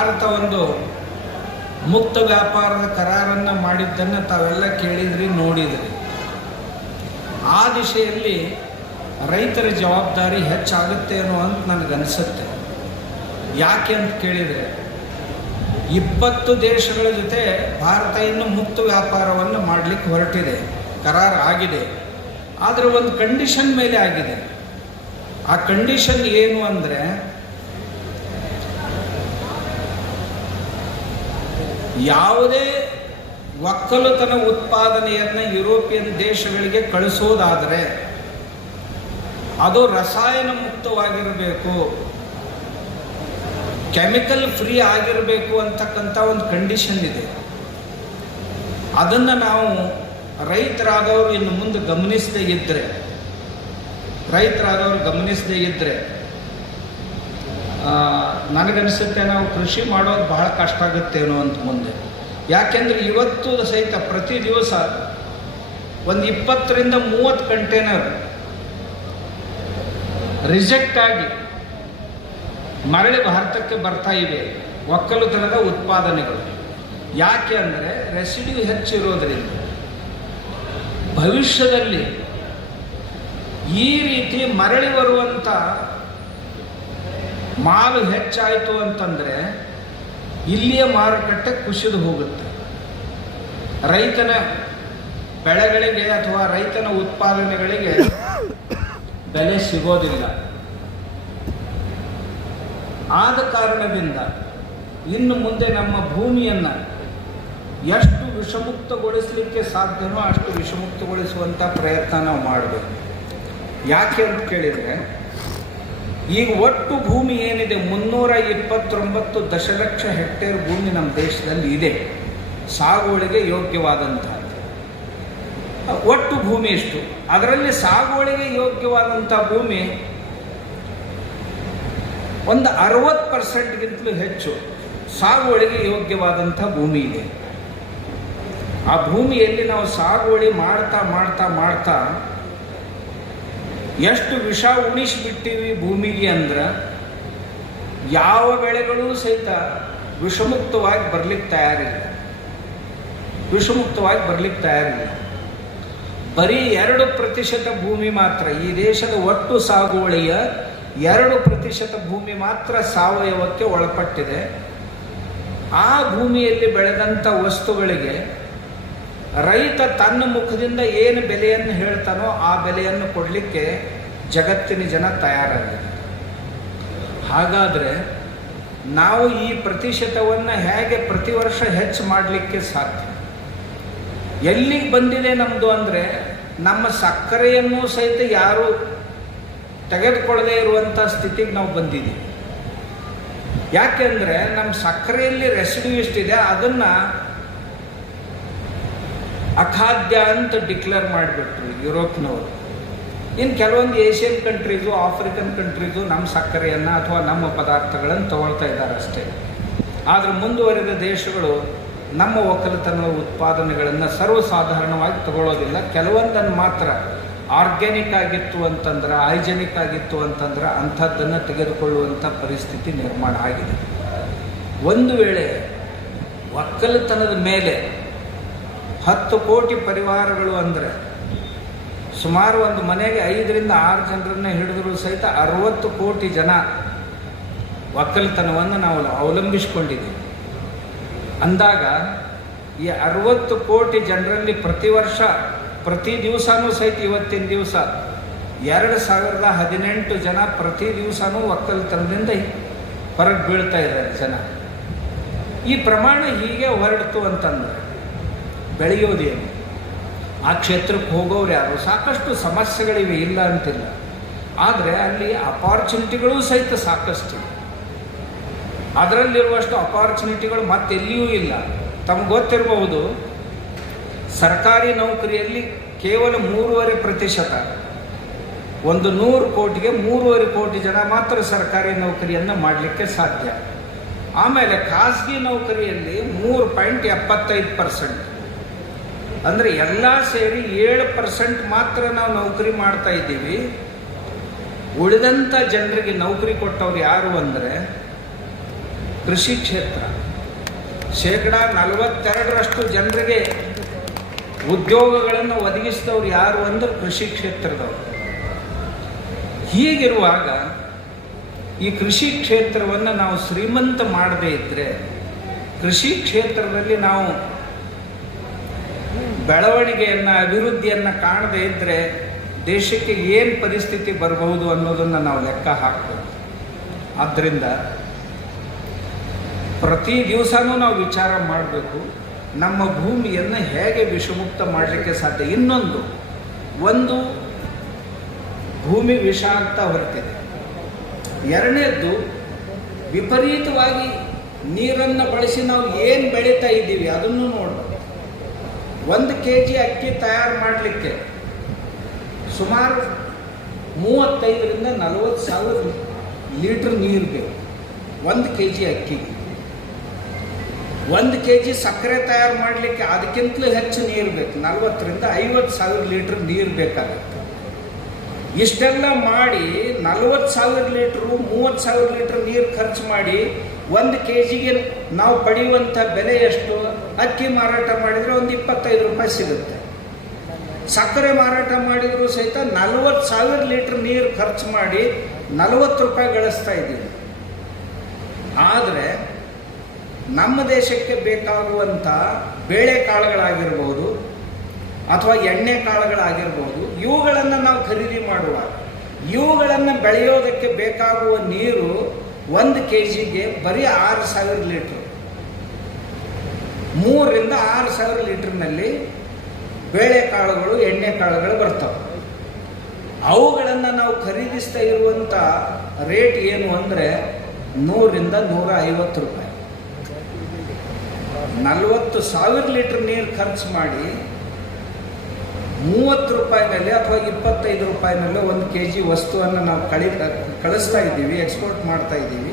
ಭಾರತ ಒಂದು ಮುಕ್ತ ವ್ಯಾಪಾರದ ಕರಾರನ್ನು ಮಾಡಿದ್ದನ್ನು ತಾವೆಲ್ಲ ಕೇಳಿದ್ರಿ, ನೋಡಿದ್ರಿ. ಆ ದಿಶೆಯಲ್ಲಿ ರೈತರ ಜವಾಬ್ದಾರಿ ಹೆಚ್ಚಾಗುತ್ತೇನೋ ಅಂತ ನನಗನ್ಸುತ್ತೆ. ಯಾಕೆ ಅಂತ ಕೇಳಿದರೆ, 20 ದೇಶಗಳ ಜೊತೆ ಭಾರತ ಇನ್ನು ಮುಕ್ತ ವ್ಯಾಪಾರವನ್ನು ಮಾಡಲಿಕ್ಕೆ ಹೊರಟಿದೆ, ಕರಾರು ಆಗಿದೆ. ಆದರೆ ಒಂದು ಕಂಡೀಷನ್ ಮೇಲೆ ಆಗಿದೆ. ಆ ಕಂಡೀಷನ್ ಏನು ಅಂದರೆ, ಯಾವುದೇ ಒಕ್ಕಲುತನ ಉತ್ಪಾದನೆಯನ್ನು ಯುರೋಪಿಯನ್ ದೇಶಗಳಿಗೆ ಕಳಿಸೋದಾದರೆ ಅದು ರಸಾಯನ ಮುಕ್ತವಾಗಿರಬೇಕು, ಕೆಮಿಕಲ್ ಫ್ರೀ ಆಗಿರಬೇಕು ಅಂತಕ್ಕಂಥ ಒಂದು ಕಂಡೀಷನ್ ಇದೆ. ಅದನ್ನು ನಾವು ರೈತರಾದವರು ಇನ್ನು ಮುಂದೆ ಗಮನಿಸದೇ ಇದ್ದರೆ ನನಗನ್ನಿಸುತ್ತೆ ನಾವು ಕೃಷಿ ಮಾಡೋದು ಬಹಳ ಕಷ್ಟ ಆಗುತ್ತೇನೋ ಅಂತ ಮುಂದೆ. ಯಾಕೆಂದರೆ ಇವತ್ತು ಸಹಿತ ಪ್ರತಿ ದಿವಸ ಒಂದು 20ರಿಂದ 30 ಕಂಟೈನರ್ ರಿಜೆಕ್ಟ್ ಆಗಿ ಮರಳಿ ಭಾರತಕ್ಕೆ ಬರ್ತಾ ಇವೆ ಒಕ್ಕಲುತನದ ಉತ್ಪಾದನೆಗಳು. ಯಾಕೆ ಅಂದರೆ ರೆಸಿಡ್ಯೂ ಹೆಚ್ಚಿರೋದ್ರಿಂದ. ಭವಿಷ್ಯದಲ್ಲಿ ಈ ರೀತಿ ಮರಳಿ ಬರುವಂಥ ಮಾಲು ಹೆಚ್ಚಾಯಿತು ಅಂತಂದರೆ ಇಲ್ಲಿಯ ಮಾರುಕಟ್ಟೆ ಕುಸಿದು ಹೋಗುತ್ತೆ. ರೈತನ ಬೆಳೆಗಳಿಗೆ ಅಥವಾ ರೈತನ ಉತ್ಪಾದನೆಗಳಿಗೆ ಬೆಲೆ ಸಿಗೋದಿಲ್ಲ. ಆದ ಕಾರಣದಿಂದ ಇನ್ನು ಮುಂದೆ ನಮ್ಮ ಭೂಮಿಯನ್ನು ಎಷ್ಟು ವಿಷಮುಕ್ತಗೊಳಿಸಲಿಕ್ಕೆ ಸಾಧ್ಯನೋ ಅಷ್ಟು ವಿಷಮುಕ್ತಗೊಳಿಸುವಂಥ ಪ್ರಯತ್ನ ನಾವು ಮಾಡಬೇಕು. ಯಾಕೆ ಅಂತ ಕೇಳಿದರೆ, ಈಗ ಒಟ್ಟು ಭೂಮಿ ಏನಿದೆ 329 ದಶಲಕ್ಷ ಹೆಕ್ಟೇರ್ ಭೂಮಿ ನಮ್ಮ ದೇಶದಲ್ಲಿ ಇದೆ, ಸಾಗುವಳಿಗೆ ಯೋಗ್ಯವಾದಂಥದ್ದು. ಒಟ್ಟು ಭೂಮಿ ಎಷ್ಟು, ಅದರಲ್ಲಿ ಸಾಗುವಳಿಗೆ ಯೋಗ್ಯವಾದಂಥ ಭೂಮಿ ಒಂದು 60%ಗಿಂತಲೂ ಹೆಚ್ಚು ಸಾಗುವಳಿಗೆ ಯೋಗ್ಯವಾದಂಥ ಭೂಮಿ ಇದೆ. ಆ ಭೂಮಿಯಲ್ಲಿ ನಾವು ಸಾಗುವಳಿ ಮಾಡ್ತಾ ಎಷ್ಟು ವಿಷ ಉಣಿಸಿಬಿಟ್ಟಿವಿ ಭೂಮಿಗೆ ಅಂದ್ರೆ, ಯಾವ ಬೆಳೆಗಳೂ ಸಹಿತ ವಿಷಮುಕ್ತವಾಗಿ ಬರಲಿಕ್ಕೆ ತಯಾರಿಲ್ಲ. ಬರೀ 2% ಭೂಮಿ ಮಾತ್ರ, ಈ ದೇಶದ ಒಟ್ಟು ಸಾಗುವಳಿಯ 2% ಭೂಮಿ ಮಾತ್ರ ಸಾವಯವಕ್ಕೆ ಒಳಪಟ್ಟಿದೆ. ಆ ಭೂಮಿಯಲ್ಲಿ ಬೆಳೆದಂಥ ವಸ್ತುಗಳಿಗೆ ರೈತ ತನ್ನ ಮುಖದಿಂದ ಏನು ಬೆಲೆಯನ್ನು ಹೇಳ್ತಾನೋ ಆ ಬೆಲೆಯನ್ನು ಕೊಡಲಿಕ್ಕೆ ಜಗತ್ತಿನ ಜನ ತಯಾರಾಗಿದೆ. ಹಾಗಾದರೆ ನಾವು ಈ ಪ್ರತಿಶತವನ್ನು ಹೇಗೆ ಪ್ರತಿ ವರ್ಷ ಹೆಚ್ಚು ಮಾಡಲಿಕ್ಕೆ ಸಾಧ್ಯ? ಎಲ್ಲಿಗೆ ಬಂದಿದೆ ನಮ್ಮದು ಅಂದರೆ, ನಮ್ಮ ಸಕ್ಕರೆಯನ್ನು ಸಹಿತ ಯಾರು ತೆಗೆದುಕೊಳ್ಳದೇ ಇರುವಂಥ ಸ್ಥಿತಿಗೆ ನಾವು ಬಂದಿದ್ದೀವಿ. ಯಾಕೆಂದರೆ ನಮ್ಮ ಸಕ್ಕರೆಯಲ್ಲಿ ರೆಸಿಡ್ಯೂ ಎಷ್ಟಿದೆ ಅದನ್ನು ಅಖಾದ್ಯ ಅಂತ ಡಿಕ್ಲೇರ್ ಮಾಡಿಬಿಟ್ರು ಯುರೋಪ್ನವರು. ಇನ್ನು ಕೆಲವೊಂದು ಏಷ್ಯನ್ ಕಂಟ್ರೀಸು, ಆಫ್ರಿಕನ್ ಕಂಟ್ರೀಸು ನಮ್ಮ ಸಕ್ಕರೆಯನ್ನು ಅಥವಾ ನಮ್ಮ ಪದಾರ್ಥಗಳನ್ನು ತಗೊಳ್ತಾ ಇದ್ದಾರೆ ಅಷ್ಟೇ. ಆದರೆ ಮುಂದುವರಿದ ದೇಶಗಳು ನಮ್ಮ ಒಕ್ಕಲುತನದ ಉತ್ಪಾದನೆಗಳನ್ನು ಸರ್ವಸಾಧಾರಣವಾಗಿ ತಗೊಳ್ಳೋದಿಲ್ಲ. ಕೆಲವೊಂದನ್ನು ಮಾತ್ರ ಆರ್ಗ್ಯಾನಿಕ್ ಆಗಿತ್ತು ಅಂತಂದ್ರೆ, ಹೈಜೆನಿಕ್ ಆಗಿತ್ತು ಅಂತಂದ್ರೆ ಅಂಥದ್ದನ್ನು ತೆಗೆದುಕೊಳ್ಳುವಂಥ ಪರಿಸ್ಥಿತಿ ನಿರ್ಮಾಣ ಆಗಿದೆ. ಒಂದು ವೇಳೆ ಒಕ್ಕಲುತನದ ಮೇಲೆ 10 ಕೋಟಿ ಪರಿವಾರಗಳು ಅಂದರೆ ಸುಮಾರು ಒಂದು ಮನೆಗೆ 5ರಿಂದ 6 ಜನರನ್ನ ಹಿಡಿದರೂ ಸಹಿತ 60 ಕೋಟಿ ಜನ ಒಕ್ಕಲುತನವನ್ನು ನಾವು ಅವಲಂಬಿಸಿಕೊಂಡಿದ್ದೀವಿ ಅಂದಾಗ, ಈ 60 ಕೋಟಿ ಜನರಲ್ಲಿ ಪ್ರತಿ ದಿವಸನೂ ಸಹಿತ ಇವತ್ತಿನ ದಿವಸ 2018 ಜನ ಪ್ರತಿ ದಿವಸನೂ ಒಕ್ಕಲುತನದಿಂದ ಹೊರಗೆ ಬೀಳ್ತಾ ಇದ್ದಾರೆ ಜನ. ಈ ಪ್ರಮಾಣ ಹೀಗೆ ಹೊರಡ್ತು ಅಂತಂದರೆ ಬೆಳೆಯೋದೇನು? ಆ ಕ್ಷೇತ್ರಕ್ಕೆ ಹೋಗೋರು ಯಾರು? ಸಾಕಷ್ಟು ಸಮಸ್ಯೆಗಳಿವೆ, ಇಲ್ಲ ಅಂತಿಲ್ಲ. ಆದರೆ ಅಲ್ಲಿ ಅಪಾರ್ಚುನಿಟಿಗಳು ಸಹಿತ ಸಾಕಷ್ಟು. ಅದರಲ್ಲಿರುವಷ್ಟು ಅಪಾರ್ಚುನಿಟಿಗಳು ಮತ್ತೆಲ್ಲಿಯೂ ಇಲ್ಲ. ತಮಗೆ ಗೊತ್ತಿರಬಹುದು, ಸರ್ಕಾರಿ ನೌಕರಿಯಲ್ಲಿ ಕೇವಲ 3.5%, ಒಂದು 100 ಕೋಟಿಗೆ 3.5 ಕೋಟಿ ಜನ ಮಾತ್ರ ಸರ್ಕಾರಿ ನೌಕರಿಯನ್ನು ಮಾಡಲಿಕ್ಕೆ ಸಾಧ್ಯ. ಆಮೇಲೆ ಖಾಸಗಿ ನೌಕರಿಯಲ್ಲಿ 3.75%, ಅಂದರೆ ಎಲ್ಲ ಸೇರಿ 7% ಮಾತ್ರ ನಾವು ನೌಕರಿ ಮಾಡ್ತಾ ಇದ್ದೀವಿ. ಉಳಿದಂಥ ಜನರಿಗೆ ನೌಕರಿ ಕೊಟ್ಟವ್ರು ಯಾರು ಅಂದರೆ ಕೃಷಿ ಕ್ಷೇತ್ರ 42% ಜನರಿಗೆ ಉದ್ಯೋಗಗಳನ್ನು ಒದಗಿಸಿದವ್ರು ಯಾರು ಅಂದ್ರೆ ಕೃಷಿ ಕ್ಷೇತ್ರದವರು. ಹೀಗಿರುವಾಗ ಈ ಕೃಷಿ ಕ್ಷೇತ್ರವನ್ನು ನಾವು ಶ್ರೀಮಂತ ಮಾಡದೇ ಇದ್ದರೆ, ಕೃಷಿ ಕ್ಷೇತ್ರದಲ್ಲಿ ನಾವು ಬೆಳವಣಿಗೆಯನ್ನು, ಅಭಿವೃದ್ಧಿಯನ್ನು ಕಾಣದೇ ಇದ್ದರೆ ದೇಶಕ್ಕೆ ಏನು ಪರಿಸ್ಥಿತಿ ಬರಬಹುದು ಅನ್ನೋದನ್ನು ನಾವು ಲೆಕ್ಕ ಹಾಕಬೇಕು. ಆದ್ದರಿಂದ ಪ್ರತಿ ದಿವಸನೂ ನಾವು ವಿಚಾರ ಮಾಡಬೇಕು, ನಮ್ಮ ಭೂಮಿಯನ್ನು ಹೇಗೆ ವಿಷಮುಕ್ತ ಮಾಡಲಿಕ್ಕೆ ಸಾಧ್ಯ. ಒಂದು ಭೂಮಿ ವಿಷ ಅಂತ ಹೊರಟಿದೆ. ಎರಡನೇದ್ದು, ವಿಪರೀತವಾಗಿ ನೀರನ್ನು ಬಳಸಿ ನಾವು ಏನು ಬೆಳೀತಾ ಇದ್ದೀವಿ ಅದನ್ನು ನೋಡಬೇಕು. 1 kg ಅಕ್ಕಿ ತಯಾರು ಮಾಡಲಿಕ್ಕೆ ಸುಮಾರು 35,000 ರಿಂದ 40,000 ಲೀಟ್ರ್ ನೀರು ಬೇಕು 1 kg ಅಕ್ಕಿಗೆ. 1 kg ಸಕ್ಕರೆ ತಯಾರು ಮಾಡಲಿಕ್ಕೆ ಅದಕ್ಕಿಂತಲೂ ಹೆಚ್ಚು ನೀರು ಬೇಕು, 40,000 ರಿಂದ 50,000 ಲೀಟ್ರ್ ನೀರು ಬೇಕಾಗುತ್ತೆ. ಇಷ್ಟೆಲ್ಲ ಮಾಡಿ 40,000 ಲೀಟ್ರು 30,000 ಲೀಟ್ರ್ ನೀರು ಖರ್ಚು ಮಾಡಿ 1 kgಗೆ ನಾವು ಪಡೆಯುವಂಥ ಬೆಲೆ ಎಷ್ಟು? ಅಕ್ಕಿ ಮಾರಾಟ ಮಾಡಿದರೆ ಒಂದು 25 ರೂಪಾಯಿ ಸಿಗುತ್ತೆ. ಸಕ್ಕರೆ ಮಾರಾಟ ಮಾಡಿದರೂ ಸಹಿತ 40,000 ಲೀಟ್ರ್ ನೀರು ಖರ್ಚು ಮಾಡಿ 40 ರೂಪಾಯಿ ಗಳಿಸ್ತಾ ಇದ್ದೀವಿ. ಆದರೆ ನಮ್ಮ ದೇಶಕ್ಕೆ ಬೇಕಾಗುವಂಥ ಬೇಳೆಕಾಳುಗಳಾಗಿರ್ಬೋದು ಅಥವಾ ಎಣ್ಣೆ ಕಾಳುಗಳಾಗಿರ್ಬೋದು, ಇವುಗಳನ್ನು ನಾವು ಖರೀದಿ ಮಾಡುವಾಗ ಇವುಗಳನ್ನು ಬೆಳೆಯೋದಕ್ಕೆ ಬೇಕಾಗುವ ನೀರು 1 kgಗೆ ಬರೀ 6,000 ಲೀಟ್ರ್. 3 ರಿಂದ 6,000 ಲೀಟ್ರ್ನಲ್ಲಿ ಬೇಳೆಕಾಳುಗಳು, ಎಣ್ಣೆ ಕಾಳುಗಳು ಬರ್ತವೆ. ಅವುಗಳನ್ನು ನಾವು ಖರೀದಿಸ್ತಾ ಇರುವಂಥ ರೇಟ್ ಏನು ಅಂದರೆ 100 ರಿಂದ 150 ರೂಪಾಯಿ. 40,000 ಲೀಟ್ರ್ ನೀರು ಖರ್ಚು ಮಾಡಿ 30 ರೂಪಾಯಿನಲ್ಲಿ ಅಥವಾ 25 ರೂಪಾಯಿನಲ್ಲಿ 1 kg ವಸ್ತುವನ್ನು ನಾವು ಕಳಿಸ್ತಾ ಇದ್ದೀವಿ, ಎಕ್ಸ್ಪೋರ್ಟ್ ಮಾಡ್ತಾ ಇದ್ದೀವಿ.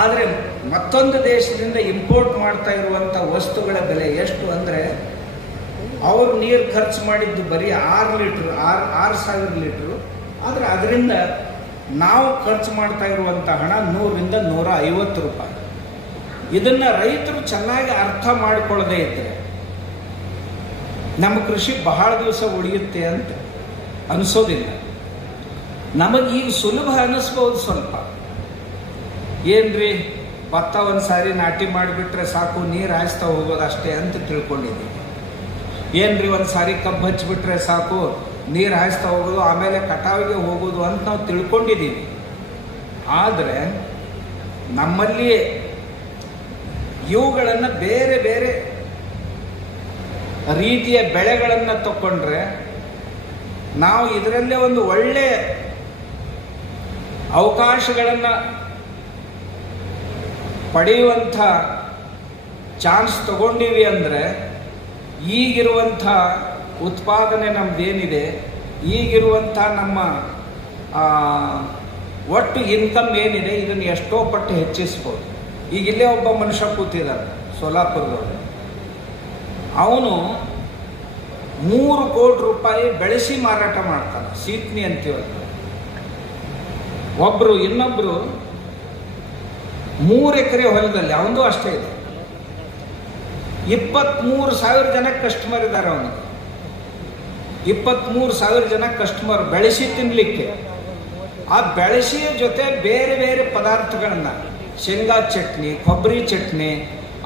ಆದರೆ ಮತ್ತೊಂದು ದೇಶದಿಂದ ಇಂಪೋರ್ಟ್ ಮಾಡ್ತಾ ಇರುವಂಥ ವಸ್ತುಗಳ ಬೆಲೆ ಎಷ್ಟು ಅಂದರೆ, ಅವರು ನೀರು ಖರ್ಚು ಮಾಡಿದ್ದು ಬರೀ 6,000 ಲೀಟ್ರು. ಆದರೆ ಅದರಿಂದ ನಾವು ಖರ್ಚು ಮಾಡ್ತಾ ಇರುವಂಥ ಹಣ 100 ರಿಂದ 150 ರೂಪಾಯಿ. ಇದನ್ನು ರೈತರು ಚೆನ್ನಾಗಿ ಅರ್ಥ ಮಾಡಿಕೊಳ್ಳದೇ ಇದ್ದರೆ ನಮ್ಮ ಕೃಷಿ ಬಹಳ ದಿವಸ ಉಳಿಯುತ್ತೆ ಅಂತ ಅನಿಸೋದಿಲ್ಲ. ನಮಗೀಗ ಸುಲಭ ಅನ್ನಿಸ್ಬೋದು ಸ್ವಲ್ಪ. ಏನ್ರಿ ಭತ್ತ ಒಂದು ಸಾರಿ ನಾಟಿ ಮಾಡಿಬಿಟ್ರೆ ಸಾಕು, ನೀರು ಹಾಯಿಸ್ತಾ ಹೋಗೋದು ಅಷ್ಟೇ ಅಂತ ತಿಳ್ಕೊಂಡಿದ್ದೀವಿ. ಏನ್ರಿ ಒಂದು ಸಾರಿ ಕಬ್ಬು ಹಚ್ಚಿಬಿಟ್ರೆ ಸಾಕು, ನೀರು ಹಾಯಿಸ್ತಾ ಹೋಗೋದು, ಆಮೇಲೆ ಕಟಾವಿಗೆ ಹೋಗೋದು ಅಂತ ನಾವು ತಿಳ್ಕೊಂಡಿದ್ದೀವಿ. ಆದರೆ ನಮ್ಮಲ್ಲಿಯೇ ಇವುಗಳನ್ನು ಬೇರೆ ಬೇರೆ ರೀತಿಯ ಬೆಳೆಗಳನ್ನು ತಗೊಂಡ್ರೆ ನಾವು ಇದರಲ್ಲೇ ಒಂದು ಒಳ್ಳೆಯ ಅವಕಾಶಗಳನ್ನು ಪಡೆಯುವಂಥ ಚಾನ್ಸ್ ತಗೊಂಡಿವಿ ಅಂದರೆ, ಈಗಿರುವಂಥ ಉತ್ಪಾದನೆ ನಮ್ಮದೇನಿದೆ, ಈಗಿರುವಂಥ ನಮ್ಮ ಒಟ್ಟು ಇನ್ಕಮ್ ಏನಿದೆ, ಇದನ್ನು ಎಷ್ಟೋ ಪಟ್ಟು ಹೆಚ್ಚಿಸ್ಬೋದು. ಈಗ ಇಲ್ಲೇ ಒಬ್ಬ ಮನುಷ್ಯ ಕೂತಿದ್ದಾನೆ ಸೋಲಾಪುರದವರು. ಅವನು 3 ಕೋಟಿ ರೂಪಾಯಿ ಬೆಳೆಸಿ ಮಾರಾಟ ಮಾಡ್ತಾನೆ, ಸೀತ್ನಿ ಅಂತೀವಲ್ಲ. ಇನ್ನೊಬ್ಬರು 3 ಎಕರೆ ಹೊಲದಲ್ಲಿ, ಅವನದು ಅಷ್ಟೇ ಇದೆ, 23,000 ಜನ ಕಸ್ಟಮರ್ ಇದ್ದಾರೆ ಅವನಿಗೆ. 23,000 ಜನ ಕಸ್ಟಮರ್ ಬೆಳೆಸಿ ತಿನ್ನಲಿಕ್ಕೆ. ಆ ಬೆಳೆಸಿಯ ಜೊತೆ ಬೇರೆ ಬೇರೆ ಪದಾರ್ಥಗಳನ್ನು, ಶೇಂಗಾ ಚಟ್ನಿ, ಕೊಬ್ಬರಿ ಚಟ್ನಿ,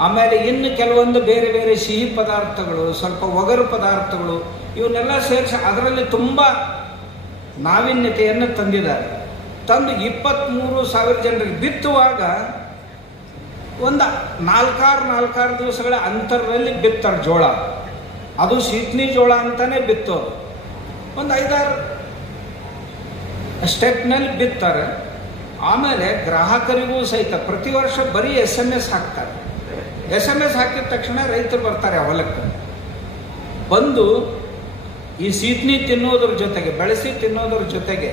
ಆಮೇಲೆ ಇನ್ನು ಕೆಲವೊಂದು ಬೇರೆ ಬೇರೆ ಸಿಹಿ ಪದಾರ್ಥಗಳು, ಸ್ವಲ್ಪ ಒಗರು ಪದಾರ್ಥಗಳು, ಇವನ್ನೆಲ್ಲ ಸೇರಿಸಿ ಅದರಲ್ಲಿ ತುಂಬ ನಾವೀನ್ಯತೆಯನ್ನು ತಂದಿದ್ದಾರೆ. ತಂದು 23,000 ಜನರಿಗೆ ಬಿತ್ತುವಾಗ ಒಂದು 4-6 ದಿವಸಗಳ ಅಂತರದಲ್ಲಿ ಬಿತ್ತಾರೆ ಜೋಳ. ಅದು ಸೀತ್ನಿ ಜೋಳ ಅಂತಾನೆ ಬಿತ್ತೋದು. ಒಂದು 5-6 ಸ್ಟೆಪ್ನಲ್ಲಿ ಬಿತ್ತಾರೆ. ಆಮೇಲೆ ಗ್ರಾಹಕರಿಗೂ ಸಹಿತ ಪ್ರತಿ ವರ್ಷ ಬರೀ SMS ಹಾಕ್ತಾರೆ. SMS ಹಾಕಿದ ತಕ್ಷಣ ರೈತರು ಬರ್ತಾರೆ ಹೊಲಕ್ಕೆ. ಬಂದು ಈ ಸೀತ್ನಿ ತಿನ್ನೋದ್ರ ಜೊತೆಗೆ, ಬೆಳೆಸಿ ತಿನ್ನೋದ್ರ ಜೊತೆಗೆ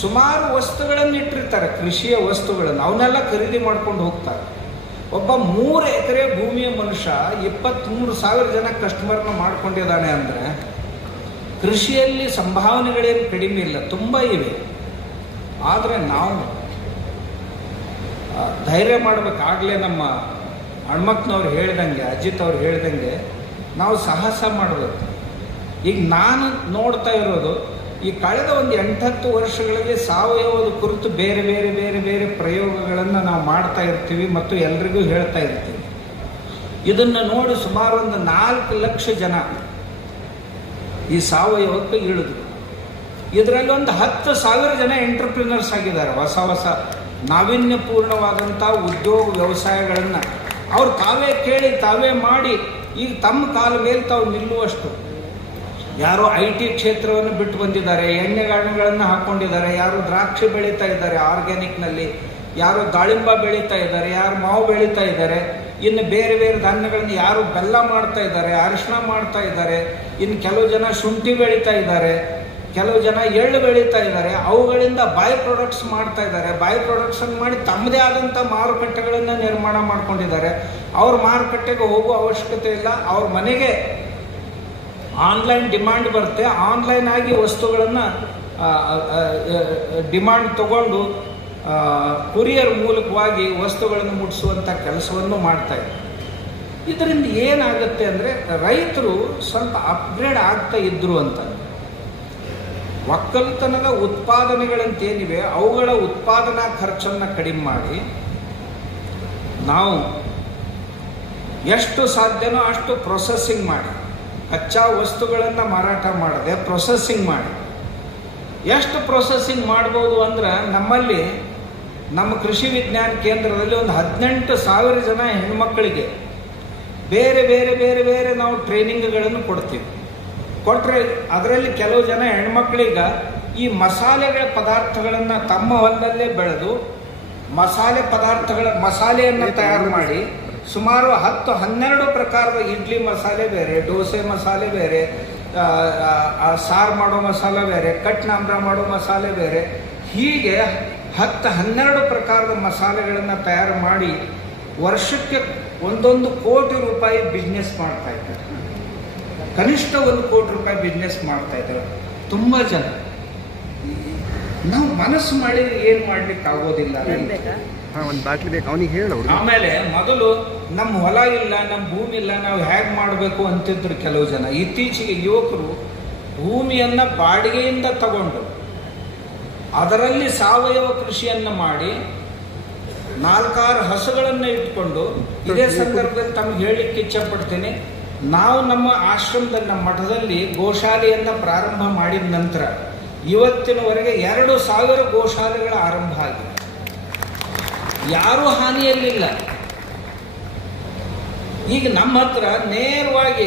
ಸುಮಾರು ವಸ್ತುಗಳನ್ನು ಇಟ್ಟಿರ್ತಾರೆ, ಕೃಷಿಯ ವಸ್ತುಗಳನ್ನು. ಅವನ್ನೆಲ್ಲ ಖರೀದಿ ಮಾಡ್ಕೊಂಡು ಹೋಗ್ತಾರೆ. ಒಬ್ಬ 3 ಎಕರೆ ಭೂಮಿಯ ಮನುಷ್ಯ 23,000 ಜನ ಕಸ್ಟಮರ್ನ ಮಾಡ್ಕೊಂಡಿದ್ದಾನೆ ಅಂದರೆ ಕೃಷಿಯಲ್ಲಿ ಸಂಭಾವನೆಗಳೇನು ಕಡಿಮೆ ಇಲ್ಲ, ತುಂಬ ಇವೆ. ಆದರೆ ನಾವು ಧೈರ್ಯ ಮಾಡಬೇಕಾಗಲೇ ನಮ್ಮ ಹಣ್ಮಕ್ನವ್ರು ಹೇಳ್ದಂಗೆ, ಅಜಿತ್ ಅವ್ರು ಹೇಳ್ದಂಗೆ ನಾವು ಸಾಹಸ ಮಾಡಬೇಕು. ಈಗ ನಾನು ನೋಡ್ತಾ ಇರೋದು ಈ ಕಳೆದ ಒಂದು 8-10 ವರ್ಷಗಳಲ್ಲಿ ಸಾವಯವದ ಕುರಿತು ಬೇರೆ ಬೇರೆ ಬೇರೆ ಬೇರೆ ಪ್ರಯೋಗಗಳನ್ನು ನಾವು ಮಾಡ್ತಾ ಇರ್ತೀವಿ ಮತ್ತು ಎಲ್ರಿಗೂ ಹೇಳ್ತಾ ಇರ್ತೀವಿ. ಇದನ್ನು ನೋಡಿ ಸುಮಾರು ಒಂದು 4 ಲಕ್ಷ ಜನ ಈ ಸಾವಯವಕ್ಕೆ ಇಳಿದ್ರು. ಇದರಲ್ಲಿ ಒಂದು 10,000 ಜನ ಎಂಟರ್ಪ್ರಿನರ್ಸ್ ಆಗಿದ್ದಾರೆ. ಹೊಸ ಹೊಸ ನಾವೀನ್ಯಪೂರ್ಣವಾದಂಥ ಉದ್ಯೋಗ ವ್ಯವಸಾಯಗಳನ್ನು ಅವ್ರು ತಾವೇ ಕೇಳಿ ತಾವೇ ಮಾಡಿ ಈಗ ತಮ್ಮ ಕಾಲ ಮೇಲೆ ತಾವು ನಿಲ್ಲುವಷ್ಟು. ಯಾರೋ IT ಕ್ಷೇತ್ರವನ್ನು ಬಿಟ್ಟು ಬಂದಿದ್ದಾರೆ, ಎಣ್ಣೆಗಾಣಗಳನ್ನು ಹಾಕ್ಕೊಂಡಿದ್ದಾರೆ, ಯಾರು ದ್ರಾಕ್ಷಿ ಬೆಳೀತಾ ಇದ್ದಾರೆ ಆರ್ಗ್ಯಾನಿಕ್ನಲ್ಲಿ, ಯಾರು ದಾಳಿಂಬ ಬೆಳೀತಾ ಇದ್ದಾರೆ, ಯಾರು ಮಾವು ಬೆಳೀತಾ ಇದ್ದಾರೆ, ಇನ್ನು ಬೇರೆ ಬೇರೆ ಧಾನ್ಯಗಳನ್ನು ಯಾರು ಬೆಲ್ಲ ಮಾಡ್ತಾ ಇದ್ದಾರೆ, ಅರಿಶಿಣ ಮಾಡ್ತಾ ಇದ್ದಾರೆ, ಇನ್ನು ಕೆಲವು ಜನ ಶುಂಠಿ ಬೆಳೀತಾ ಇದ್ದಾರೆ, ಕೆಲವು ಜನ ಎಳ್ಳು ಬೆಳೀತಾ ಇದ್ದಾರೆ. ಅವುಗಳಿಂದ ಬೈ ಪ್ರಾಡಕ್ಟ್ಸ್ ಮಾಡ್ತಾ ಇದ್ದಾರೆ. ಬೈ ಪ್ರಾಡಕ್ಟ್ಸನ್ನು ಮಾಡಿ ತಮ್ಮದೇ ಆದಂಥ ಮಾರುಕಟ್ಟೆಗಳನ್ನು ನಿರ್ಮಾಣ ಮಾಡ್ಕೊಂಡಿದ್ದಾರೆ. ಅವ್ರ ಮಾರುಕಟ್ಟೆಗೆ ಹೋಗುವ ಅವಶ್ಯಕತೆ ಇಲ್ಲ. ಅವ್ರ ಮನೆಗೆ ಆನ್ಲೈನ್ ಡಿಮಾಂಡ್ ಬರುತ್ತೆ. ಆನ್ಲೈನ್ ಆಗಿ ವಸ್ತುಗಳನ್ನು ಡಿಮಾಂಡ್ ತಗೊಂಡು ಕುರಿಯರ್ ಮೂಲಕವಾಗಿ ವಸ್ತುಗಳನ್ನು ಮುಟ್ಟಿಸುವಂಥ ಕೆಲಸವನ್ನು ಮಾಡ್ತಾ ಇದ್ದಾರೆ. ಇದರಿಂದ ಏನಾಗುತ್ತೆ ಅಂದರೆ ರೈತರು ಸ್ವಲ್ಪ ಅಪ್ಗ್ರೇಡ್ ಆಗ್ತಾ ಇದ್ರು ಅಂತ. ಒಕ್ಕಲ್ತನದ ಉತ್ಪಾದನೆಗಳಂತೇನಿವೆ ಅವುಗಳ ಉತ್ಪಾದನಾ ಖರ್ಚನ್ನು ಕಡಿಮೆ ಮಾಡಿ ನಾವು ಎಷ್ಟು ಸಾಧ್ಯನೋ ಅಷ್ಟು ಪ್ರೊಸೆಸಿಂಗ್ ಮಾಡಿ, ಕಚ್ಚಾ ವಸ್ತುಗಳನ್ನು ಮಾರಾಟ ಮಾಡದೆ ಪ್ರೊಸೆಸಿಂಗ್ ಮಾಡಿ. ಎಷ್ಟು ಪ್ರೊಸೆಸಿಂಗ್ ಮಾಡ್ಬೋದು ಅಂದ್ರೆ ನಮ್ಮಲ್ಲಿ ನಮ್ಮ ಕೃಷಿ ವಿಜ್ಞಾನ ಕೇಂದ್ರದಲ್ಲಿ ಒಂದು 18,000 ಜನ ಹೆಣ್ಮಕ್ಕಳಿಗೆ ಬೇರೆ ಬೇರೆ ಬೇರೆ ಬೇರೆ ನಾವು ಟ್ರೈನಿಂಗ್ಗಳನ್ನು ಕೊಡ್ತೀವಿ. ಕೊಟ್ಟರೆ ಅದರಲ್ಲಿ ಕೆಲವು ಜನ ಹೆಣ್ಮಕ್ಳಿಗೆ ಈ ಮಸಾಲೆಗಳ ಪದಾರ್ಥಗಳನ್ನು ತಮ್ಮ ಹೊಲದಲ್ಲೇ ಬೆಳೆದು ಮಸಾಲೆಯನ್ನು ತಯಾರು ಮಾಡಿ ಸುಮಾರು 10-12 ಪ್ರಕಾರದ ಇಡ್ಲಿ ಮಸಾಲೆ ಬೇರೆ, ದೋಸೆ ಮಸಾಲೆ ಬೇರೆ, ಸಾರು ಮಾಡೋ ಮಸಾಲೆ ಬೇರೆ, ಕಟ್ ನಾಮ್ರ ಮಾಡೋ ಮಸಾಲೆ ಬೇರೆ, ಹೀಗೆ 10-12 ಪ್ರಕಾರದ ಮಸಾಲೆಗಳನ್ನು ತಯಾರು ಮಾಡಿ ವರ್ಷಕ್ಕೆ 1 ಕೋಟಿ ರೂಪಾಯಿ ಬಿಸ್ನೆಸ್ ಮಾಡ್ತಾ ಇದ್ದಾರೆ. ಕನಿಷ್ಠ 1 ಕೋಟಿ ರೂಪಾಯಿ ಬಿಸ್ನೆಸ್ ಮಾಡ್ತಾ ಇದ್ದಾರೆ ತುಂಬ ಜನ. ನಾವು ಮನಸ್ಸು ಮಾಡಿದ್ರೆ ಏನು ಮಾಡ್ಲಿಕ್ಕೆ ಆಗೋದಿಲ್ಲ. ಒಂದು ಬಾಟ್ಲಿ ಬೇಕು ಅವನಿಗೆ ಹೇಳೋರು. ಆಮೇಲೆ ಮೊದಲು ನಮ್ಮ ಹೊಲ ಇಲ್ಲ, ನಮ್ಮ ಭೂಮಿ ಇಲ್ಲ, ನಾವು ಹೇಗೆ ಮಾಡಬೇಕು ಅಂತಿದ್ರು ಕೆಲವು ಜನ. ಇತ್ತೀಚೆಗೆ ಯುವಕರು ಭೂಮಿಯನ್ನು ಬಾಡಿಗೆಯಿಂದ ತಗೊಂಡು ಅದರಲ್ಲಿ ಸಾವಯವ ಕೃಷಿಯನ್ನು ಮಾಡಿ 4-6 ಹಸುಗಳನ್ನು ಇಟ್ಕೊಂಡು, ಇದೇ ಸಂದರ್ಭದಲ್ಲಿ ತಮಗೆ ಹೇಳಲಿಕ್ಕೆ ಇಚ್ಛಪಡ್ತೀನಿ, ನಾವು ನಮ್ಮ ಆಶ್ರಮದಲ್ಲಿ ನಮ್ಮ ಮಠದಲ್ಲಿ ಗೋಶಾಲೆಯನ್ನು ಪ್ರಾರಂಭ ಮಾಡಿದ ನಂತರ ಇವತ್ತಿನವರೆಗೆ 2,000 ಗೋಶಾಲೆಗಳ ಆರಂಭ ಆಗಿದೆ. ಯಾರೂ ಹಾನಿಯಲ್ಲಿಲ್ಲ. ಈಗ ನಮ್ಮ ಹತ್ರ ನೇರವಾಗಿ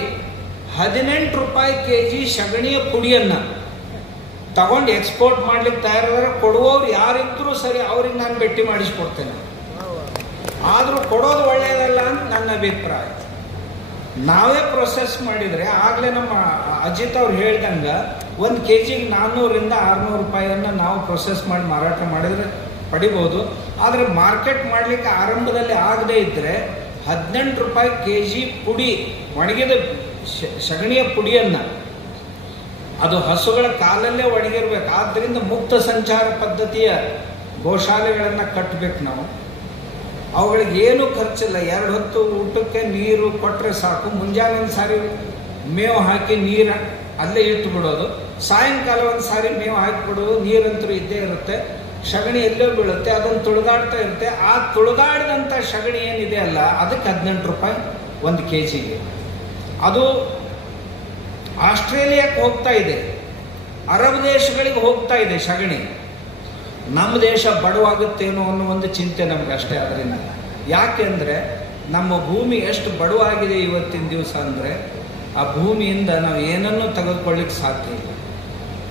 18 ರೂಪಾಯಿ kg ಸಗಣಿಯ ಪುಡಿಯನ್ನು ತಗೊಂಡು ಎಕ್ಸ್ಪೋರ್ಟ್ ಮಾಡ್ಲಿಕ್ಕೆ ತಯಾರಾದ್ರೆ ಕೊಡುವವ್ರು ಯಾರಿದ್ರೂ ಸರಿ ಅವ್ರಿಗೆ ನಾನು ಭೇಟಿ ಮಾಡಿಸ್ಕೊಡ್ತೇನೆ. ಆದರೂ ಕೊಡೋದು ಒಳ್ಳೆಯದಲ್ಲ ಅಂತ ನನ್ನ ಅಭಿಪ್ರಾಯ. ನಾವೇ ಪ್ರೊಸೆಸ್ ಮಾಡಿದರೆ ಆಗಲೇ ನಮ್ಮ ಅಜಿತ್ ಅವ್ರು ಹೇಳ್ದಂಗೆ 1 kg 400-600 ರೂಪಾಯಿಯನ್ನು ನಾವು ಪ್ರೊಸೆಸ್ ಮಾಡಿ ಮಾರಾಟ ಮಾಡಿದರೆ ಪಡಿಬೋದು. ಆದರೆ ಮಾರ್ಕೆಟ್ ಮಾಡಲಿಕ್ಕೆ ಆರಂಭದಲ್ಲಿ ಆಗದೇ ಇದ್ದರೆ 18 ರೂಪಾಯಿ kg ಪುಡಿ, ಒಣಗಿದ ಸಗಣಿಯ ಪುಡಿಯನ್ನು, ಅದು ಹಸುಗಳ ಕಾಲಲ್ಲೇ ಒಣಗಿರ್ಬೇಕು. ಆದ್ದರಿಂದ ಮುಕ್ತ ಸಂಚಾರ ಪದ್ಧತಿಯ ಗೋಶಾಲೆಗಳನ್ನು ಕಟ್ಟಬೇಕು ನಾವು. ಅವುಗಳಿಗೆ ಏನೂ ಖರ್ಚಿಲ್ಲ. 2 ಹೊತ್ತು ಊಟಕ್ಕೆ ನೀರು ಕೊಟ್ಟರೆ ಸಾಕು. ಮುಂಜಾನೆ ಒಂದು ಸಾರಿ ಮೇವು ಹಾಕಿ ನೀರು ಅಲ್ಲೇ ಇಟ್ಟು ಬಿಡೋದು, ಸಾಯಂಕಾಲ ಒಂದು ಸಾರಿ ಮೇವು ಹಾಕಿಬಿಡೋದು. ನೀರಂತರೂ ಇದ್ದೇ ಇರುತ್ತೆ. ಸಗಣಿ ಎಲ್ಲೋ ಬೀಳುತ್ತೆ, ಅದನ್ನು ತುಳಿದಾಡ್ತಾ ಇರುತ್ತೆ. ಆ ತುಳಿದಾಡಿದಂಥ ಸಗಣಿ ಏನಿದೆ ಅಲ್ಲ, ಅದಕ್ಕೆ 18 ರೂಪಾಯಿ 1 kg. ಅದು ಆಸ್ಟ್ರೇಲಿಯಾಕ್ಕೆ ಹೋಗ್ತಾ ಇದೆ, ಅರಬ್ ದೇಶಗಳಿಗೆ ಹೋಗ್ತಾ ಇದೆ ಸಗಣಿ. ನಮ್ಮ ದೇಶ ಬಡವಾಗುತ್ತೇನೋ ಅನ್ನೋ ಒಂದು ಚಿಂತೆ ನಮ್ಗೆ ಅಷ್ಟೇ. ಅದರಿಂದ ಯಾಕೆಂದರೆ ನಮ್ಮ ಭೂಮಿ ಎಷ್ಟು ಬಡವಾಗಿದೆ ಇವತ್ತಿನ ದಿವಸ ಅಂದರೆ, ಆ ಭೂಮಿಯಿಂದ ನಾವು ಏನನ್ನೂ ತೆಗೆದುಕೊಳ್ಳಿಕ್ಕೆ ಸಾಧ್ಯ ಇಲ್ಲ.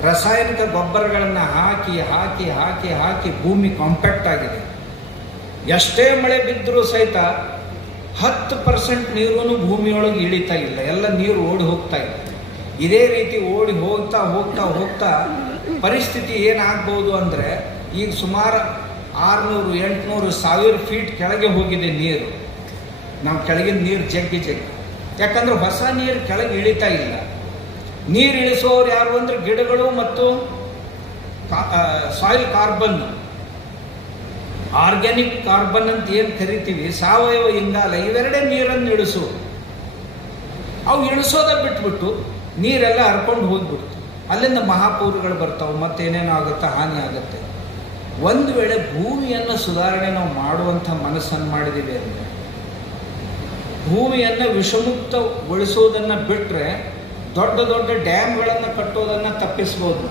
ರಾಸಾಯನಿಕ ಗೊಬ್ಬರಗಳನ್ನು ಹಾಕಿ ಹಾಕಿ ಹಾಕಿ ಹಾಕಿ ಭೂಮಿ ಕಾಂಪ್ಯಾಕ್ಟ್ ಆಗಿದೆ. ಎಷ್ಟೇ ಮಳೆ ಬಿದ್ದರೂ ಸಹಿತ 10% ನೀರು ಭೂಮಿಯೊಳಗೆ ಇಳಿತಾ ಇಲ್ಲ. ಎಲ್ಲ ನೀರು ಓಡಿ ಹೋಗ್ತಾ ಇದೆ. ಇದೇ ರೀತಿ ಓಡಿ ಹೋಗ್ತಾ ಹೋಗ್ತಾ ಹೋಗ್ತಾ ಪರಿಸ್ಥಿತಿ ಏನಾಗ್ಬೋದು ಅಂದರೆ, ಈಗ ಸುಮಾರು 600-800-1000 ಫೀಟ್ ಕೆಳಗೆ ಹೋಗಿದೆ ನೀರು. ನಾವು ಕೆಳಗಿನ ನೀರು ಜಗ್ಗಿ ಯಾಕಂದ್ರೆ ಹೊಸ ನೀರು ಕೆಳಗೆ ಇಳಿತಾ ಇಲ್ಲ. ನೀರು ಇಳಿಸುವವರು ಯಾರು ಅಂದರೆ ಗಿಡಗಳು ಮತ್ತು ಸಾಯಿಲ್ ಕಾರ್ಬನ್. ಆರ್ಗ್ಯಾನಿಕ್ ಕಾರ್ಬನ್ ಅಂತ ಏನು ಕರಿತೀವಿ, ಸಾವಯವ ಇಂಗಾಲ, ಇವೆರಡೇ ನೀರನ್ನು ಇಳಿಸು. ಅವು ಇಳಿಸೋದ ಬಿಟ್ಬಿಟ್ಟು ನೀರೆಲ್ಲ ಹರ್ಕೊಂಡು ಹೋಗ್ಬಿಡ್ತು. ಅಲ್ಲಿಂದ ಮಹಾಪೂರಗಳು ಬರ್ತಾವೆ, ಮತ್ತೇನೇನೋ ಆಗುತ್ತೆ, ಹಾನಿ ಆಗುತ್ತೆ. ಒಂದು ವೇಳೆ ಭೂಮಿಯನ್ನು ಸುಧಾರಣೆ ನಾವು ಮಾಡುವಂಥ ಮನಸ್ಸನ್ನು ಮಾಡಿದ್ದೀವಿ ಅಂದರೆ, ಭೂಮಿಯನ್ನು ವಿಷಮುಕ್ತಗೊಳಿಸೋದನ್ನು ಬಿಟ್ಟರೆ ದೊಡ್ಡ ದೊಡ್ಡ ಡ್ಯಾಮ್ಗಳನ್ನು ಕಟ್ಟೋದನ್ನು ತಪ್ಪಿಸ್ಬೋದು.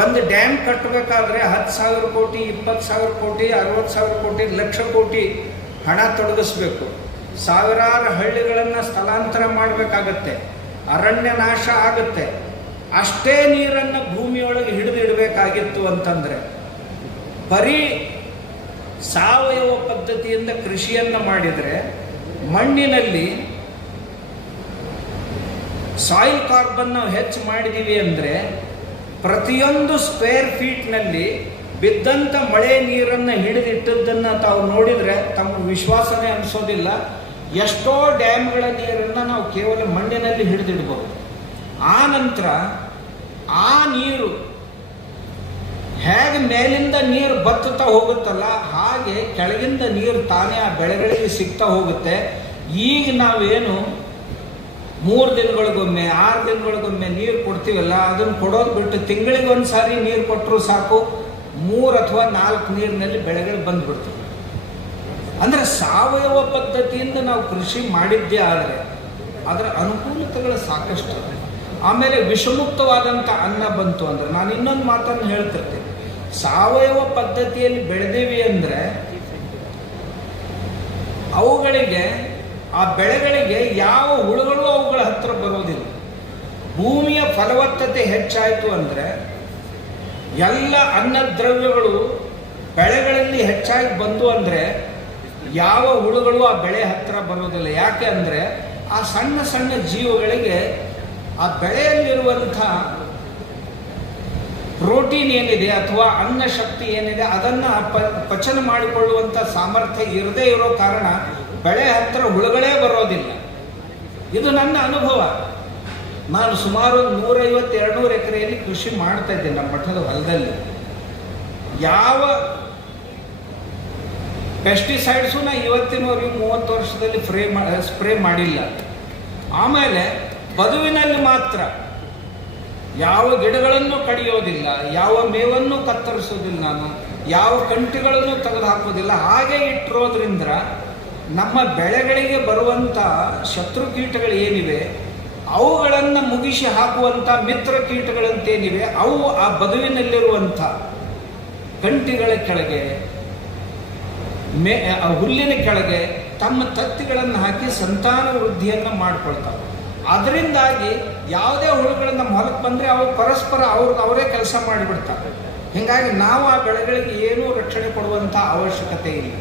ಒಂದು ಡ್ಯಾಮ್ ಕಟ್ಟಬೇಕಾದ್ರೆ 10,000 ಕೋಟಿ, 20,000 ಕೋಟಿ, 60,000 ಕೋಟಿ, ಲಕ್ಷ ಕೋಟಿ ಹಣ ತೊಡಗಿಸ್ಬೇಕು. ಸಾವಿರಾರು ಹಳ್ಳಿಗಳನ್ನು ಸ್ಥಳಾಂತರ ಮಾಡಬೇಕಾಗತ್ತೆ, ಅರಣ್ಯ ನಾಶ ಆಗುತ್ತೆ. ಅಷ್ಟೇ ನೀರನ್ನು ಭೂಮಿಯೊಳಗೆ ಹಿಡಿದು ಇಡಬೇಕಾಗಿತ್ತು ಅಂತಂದರೆ, ಬರೀ ಸಾವಯವ ಪದ್ಧತಿಯಿಂದ ಕೃಷಿಯನ್ನು ಮಾಡಿದರೆ ಮಣ್ಣಿನಲ್ಲಿ ಸಾಯಿಲ್ ಕಾರ್ಬನ್ ನಾವು ಹೆಚ್ಚು ಮಾಡಿದ್ದೀವಿ ಅಂದರೆ ಪ್ರತಿಯೊಂದು ಸ್ಕ್ವೇರ್ ಫೀಟ್ನಲ್ಲಿ ಬಿದ್ದಂಥ ಮಳೆ ನೀರನ್ನು ಹಿಡಿದಿಟ್ಟದ್ದನ್ನು ತಾವು ನೋಡಿದರೆ ತಮ್ಮ ವಿಶ್ವಾಸನೇ ಅನಿಸೋದಿಲ್ಲ. ಎಷ್ಟೋ ಡ್ಯಾಮ್ಗಳ ನೀರನ್ನು ನಾವು ಕೇವಲ ಮಣ್ಣಿನಲ್ಲಿ ಹಿಡಿದಿಡ್ಬೋದು. ಆ ನಂತರ ಆ ನೀರು ಹೇಗೆ ಮೇಲಿಂದ ನೀರು ಬತ್ತುತ್ತಾ ಹೋಗುತ್ತಲ್ಲ, ಹಾಗೆ ಕೆಳಗಿಂದ ನೀರು ತಾನೇ ಆ ಬೆಳೆಗಳಿಗೆ ಸಿಗ್ತಾ ಹೋಗುತ್ತೆ. ಈಗ ನಾವೇನು 3 ದಿನಗಳಿಗೊಮ್ಮೆ 6 ದಿನಗಳಿಗೊಮ್ಮೆ ನೀರು ಕೊಡ್ತೀವಲ್ಲ, ಅದನ್ನು ಕೊಡೋದು ಬಿಟ್ಟು ತಿಂಗಳಿಗೆ ಒಂದು ಸಾರಿ ನೀರು ಕೊಟ್ಟರು ಸಾಕು, 3 ಅಥವಾ 4 ನೀರಿನಲ್ಲಿ ಬೆಳೆಗಳು ಬಂದ್ಬಿಡ್ತವೆ. ಅಂದರೆ ಸಾವಯವ ಪದ್ಧತಿಯಿಂದ ನಾವು ಕೃಷಿ ಮಾಡಿದ್ದೇ ಆದರೆ ಅದರ ಅನುಕೂಲತೆಗಳು ಸಾಕಷ್ಟು. ಆಮೇಲೆ ವಿಷಮುಕ್ತವಾದಂಥ ಅನ್ನ ಬಂತು ಅಂದರೆ, ನಾನು ಇನ್ನೊಂದು ಮಾತನ್ನು ಹೇಳ್ತಿರ್ತೀನಿ, ಸಾವಯವ ಪದ್ಧತಿಯಲ್ಲಿ ಬೆಳೆದೇವಿ ಅಂದರೆ ಅವುಗಳಿಗೆ, ಆ ಬೆಳೆಗಳಿಗೆ ಯಾವ ಹುಳುಗಳು ಅವುಗಳ ಹತ್ರ ಬರೋದಿಲ್ಲ. ಭೂಮಿಯ ಫಲವತ್ತತೆ ಹೆಚ್ಚಾಯಿತು ಅಂದರೆ ಎಲ್ಲ ಅನ್ನದ್ರವ್ಯಗಳು ಬೆಳೆಗಳಲ್ಲಿ ಹೆಚ್ಚಾಗಿ ಬಂದು ಅಂದರೆ ಯಾವ ಹುಳುಗಳು ಆ ಬೆಳೆ ಹತ್ರ ಬರೋದಿಲ್ಲ. ಯಾಕೆ ಅಂದರೆ ಆ ಸಣ್ಣ ಸಣ್ಣ ಜೀವಗಳಿಗೆ ಆ ಬೆಳೆಯಲ್ಲಿರುವಂಥ ಪ್ರೋಟೀನ್ ಏನಿದೆ ಅಥವಾ ಅನ್ನ ಶಕ್ತಿ ಏನಿದೆ ಅದನ್ನು ಪಚನ ಮಾಡಿಕೊಳ್ಳುವಂಥ ಸಾಮರ್ಥ್ಯ ಇರದೇ ಇರೋ ಕಾರಣ ಬೆಳೆ ಹತ್ತಿರ ಹುಳುಗಳೇ ಬರೋದಿಲ್ಲ. ಇದು ನನ್ನ ಅನುಭವ. ನಾನು ಸುಮಾರು 150-200 ಎಕರೆಯಲ್ಲಿ ಕೃಷಿ ಮಾಡ್ತಾ ಇದ್ದೇನೆ ನಮ್ಮ ಮಠದ ಹೊಲದಲ್ಲಿ. ಯಾವ ಪೆಸ್ಟಿಸೈಡ್ಸು ನಾ ಇವತ್ತಿನವರೆಗೂ 30 ವರ್ಷದಲ್ಲಿ ಸ್ಪ್ರೇ ಮಾಡಿಲ್ಲ. ಆಮೇಲೆ ಬದುವಿನಲ್ಲಿ ಮಾತ್ರ ಯಾವ ಗಿಡಗಳನ್ನು ಕಡಿಯೋದಿಲ್ಲ, ಯಾವ ಮೇವನ್ನು ಕತ್ತರಿಸೋದಿಲ್ಲ, ನಾನು ಯಾವ ಕಂಟಿಗಳನ್ನು ತೆಗೆದು ಹಾಕೋದಿಲ್ಲ. ಹಾಗೆ ಇಟ್ಟಿರೋದ್ರಿಂದ ನಮ್ಮ ಬೆಳೆಗಳಿಗೆ ಬರುವಂಥ ಶತ್ರು ಕೀಟಗಳು ಏನಿವೆ ಅವುಗಳನ್ನು ಮುಗಿಸಿ ಹಾಕುವಂಥ ಮಿತ್ರ ಕೀಟಗಳಂತೇನಿವೆ ಅವು ಆ ಬದುವಿನಲ್ಲಿರುವಂಥ ಕಂಟಿಗಳ ಕೆಳಗೆ ಹುಲ್ಲಿನ ಕೆಳಗೆ ತಮ್ಮ ತತ್ತಿಗಳನ್ನು ಹಾಕಿ ಸಂತಾನ ವೃದ್ಧಿಯನ್ನು ಮಾಡಿಕೊಳ್ತಾವೆ. ಅದರಿಂದಾಗಿ ಯಾವುದೇ ಹುಳುಗಳು ನಮ್ಮ ಹೊಲಕ್ಕೆ ಬಂದರೆ ಅವು ಪರಸ್ಪರ ಅವರೇ ಕೆಲಸ ಮಾಡಿಬಿಡ್ತಾರೆ. ಹೀಗಾಗಿ ನಾವು ಆ ಬೆಳೆಗಳಿಗೆ ಏನೂ ರಕ್ಷಣೆ ಕೊಡುವಂಥ ಅವಶ್ಯಕತೆ ಇಲ್ಲ.